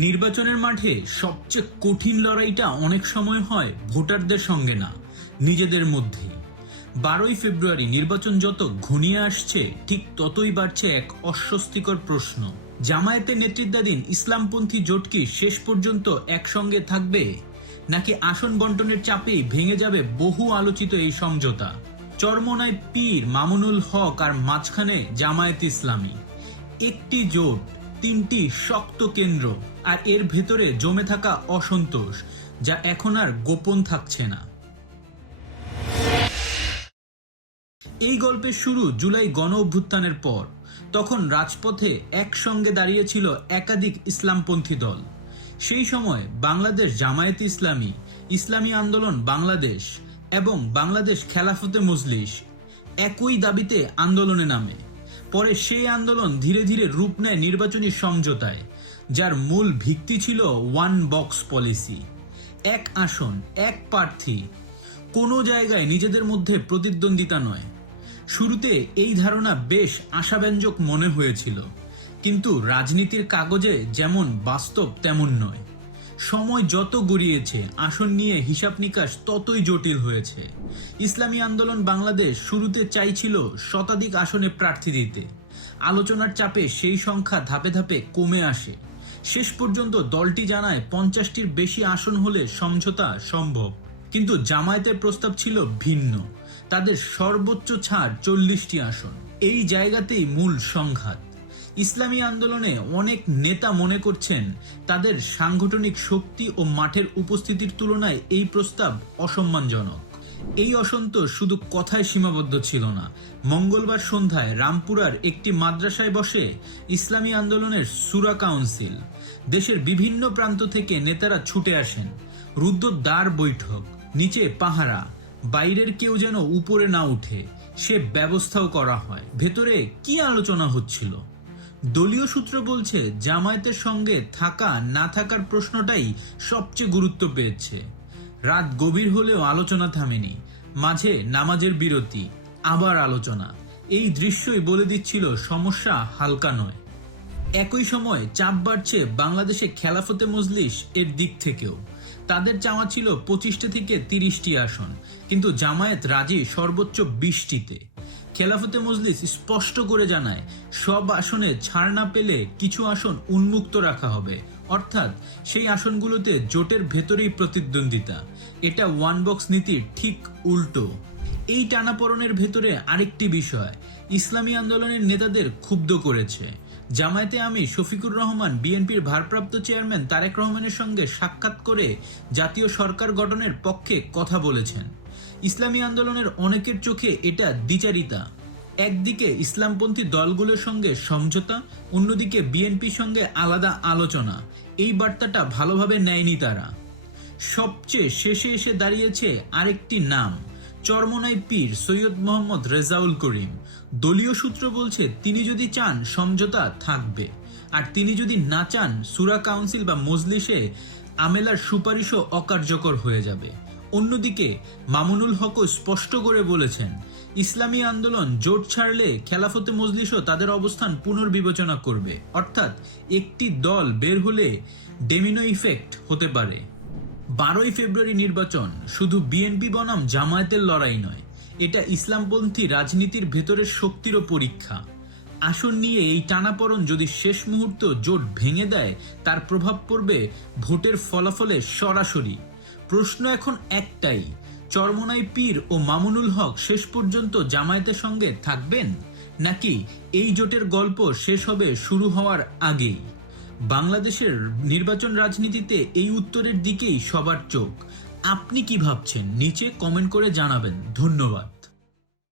নির্বাচনের মাঠে সবচেয়ে কঠিন লড়াইটা অনেক সময় হয় ভোটারদের সঙ্গে না, নিজেদের মধ্যেই। 12ই ফেব্রুয়ারি নির্বাচন যত ঘনিয়ে আসছে, ঠিক ততই বাড়ছে এক অস্বস্তিকর প্রশ্ন। জামায়াতের নেতৃত্বাধীন ইসলামপন্থী জোট কি শেষ পর্যন্ত একসঙ্গে থাকবে, নাকি আসন বন্টনের চাপেই ভেঙে যাবে বহু আলোচিত এই সমঝোতা? চরমোনাই পীর মামুনুল হক আর মাঝখানে জামায়াত ইসলামী। একটি জোট, তিনটি শক্ত কেন্দ্র, আর এর ভেতরে জমে থাকা অসন্তোষ, যা এখন আর গোপন থাকছে না। এই গল্পের শুরু জুলাই গণ অভ্যুত্থানের পর। তখন রাজপথে একসঙ্গে দাঁড়িয়েছিল একাধিক ইসলামপন্থী দল। সেই সময় বাংলাদেশ জামায়াত ইসলামী, ইসলামী আন্দোলন বাংলাদেশ এবং বাংলাদেশ খেলাফতে মজলিস একই দাবিতে আন্দোলনে নামে। পরে সেই আন্দোলন ধীরে ধীরে রূপ নেয় নির্বাচনী সমঝোতায়, যার মূল ভিত্তি ছিল ওয়ান বক্স পলিসি, এক আসন এক প্রার্থী, কোনো জায়গায় নিজেদের মধ্যে প্রতিদ্বন্দ্বিতা নয়। শুরুতে এই ধারণা বেশ আশাব্যঞ্জক মনে হয়েছিল, কিন্তু রাজনীতির কাগজে যেমন বাস্তব তেমন নয়। সময় যত গড়িয়েছে, আসন নিয়ে হিসাব নিকাশ ততই জটিল হয়েছে। ইসলামী আন্দোলন বাংলাদেশ শুরুতে চাইছিল শতাধিক আসনে প্রার্থী দিতে। আলোচনার চাপে সেই সংখ্যা ধাপে ধাপে কমে আসে। শেষ পর্যন্ত দলটি জানায় 50টির বেশি আসন হলে সমঝোতা সম্ভব। কিন্তু জামায়াতের প্রস্তাব ছিল ভিন্ন। তাদের সর্বোচ্চ ছাড় 40টি আসন। এই জায়গাতেই মূল সংঘাত। ইসলামী আন্দোলনে অনেক নেতা মনে করছেন তাদের সাংগঠনিক শক্তি ও মাঠের উপস্থিতির তুলনায় এই প্রস্তাব অসম্মানজনক। এই অসন্তোষ শুধু কথায় সীমাবদ্ধ ছিল না। মঙ্গলবার সন্ধ্যায় রামপুরার একটি মাদ্রাসায় বসে ইসলামী আন্দোলনের সুরা কাউন্সিল। দেশের বিভিন্ন প্রান্ত থেকে নেতারা ছুটে আসেন। রুদ্ধ দ্বার বৈঠক, নিচে পাহারা, বাইরের কেউ যেন উপরে না উঠে সে ব্যবস্থাও করা হয়। ভেতরে কি আলোচনা হচ্ছিল? দলীয় সূত্র বলছে জামায়াতের সঙ্গে থাকা না থাকার প্রশ্নটাই সবচেয়ে গুরুত্ব পেয়েছে। রাত গভীর হলেও আলোচনা থামেনি। মাঝে নামাজের বিরতি, আবার আলোচনা। এই দৃশ্যই বলে দিচ্ছিল সমস্যা হালকা নয়। একই সময় চাপ বাড়ছে বাংলাদেশে খেলাফতে মজলিস এর দিক থেকেও। তাদের চাওয়া ছিল 25টি থেকে 30টি আসন, কিন্তু জামায়াত রাজি সর্বোচ্চ 20টিতে। খেলাফতে মজলিস স্পষ্ট করে জানায়, সব আসনে ছাড় না পেলে কিছু আসন উন্মুক্ত রাখা হবে, অর্থাৎ সেই আসনগুলোতে জোটের ভেতরেই প্রতিদ্বন্দ্বিতা। এটা ওয়ান বক্স নীতির ঠিক উল্টো। এই টানাপোড়েনের ভেতরে আরেকটি বিষয় ইসলামী আন্দোলনের নেতাদের ক্ষুব্ধ করেছে। জামায়াতে আমির শফিকুর রহমান বিএনপির ভারপ্রাপ্ত চেয়ারম্যান তারেক রহমানের সঙ্গে সাক্ষাৎ করে জাতীয় সরকার গঠনের পক্ষে কথা বলেছেন। ইসলামী আন্দোলনের অনেকের চোখে এটা দ্বিচারিতা। একদিকে ইসলামপন্থী দলগুলোর সঙ্গে সমঝোতা, অন্যদিকে বিএনপির সঙ্গে আলাদা আলোচনা। এই বার্তাটা ভালোভাবে নেয়নি তারা। সবচেয়ে শেষে এসে দাঁড়িয়েছে আরেকটি নাম, চরমোনাই পীর সৈয়দ মোহাম্মদ রেজাউল করিম। দলীয় সূত্র বলছে তিনি যদি চান সমঝোতা থাকবে, আর তিনি যদি না চান সুরা কাউন্সিল বা মজলিসে আমেলার সুপারিশও অকার্যকর হয়ে যাবে। অন্যদিকে মামুনুল হকও স্পষ্ট করে বলেছেন, ইসলামী আন্দোলন জোট ছাড়লে খেলাফতে মজলিসও তাদের অবস্থান পুনর্বিবেচনা করবে, অর্থাৎ একটি দল বের হলে ডেমিনো ইফেক্ট হতে পারে। 12ই ফেব্রুয়ারি নির্বাচন শুধু বিএনপি বনাম জামায়াতের লড়াই নয়, এটা ইসলামপন্থী রাজনীতির ভেতরের শক্তিরও পরীক্ষা। আসন নিয়ে এই টানাপোড়েন যদি শেষ মুহূর্তে জোট ভেঙে দেয়, তার প্রভাব পড়বে ভোটের ফলাফলে সরাসরি। প্রশ্ন এখন একটাই, চরমোনাই পীর ও মামুনুল হক শেষ পর্যন্ত জামায়াতের সঙ্গে থাকবেন, নাকি এই জোটের গল্প শেষ হবে শুরু হওয়ার আগেই? বাংলাদেশের নির্বাচন রাজনীতিতে এই উত্তরের দিকেই সবার চোখ। আপনি কি ভাবছেন? নিচে কমেন্ট করে জানাবেন। ধন্যবাদ।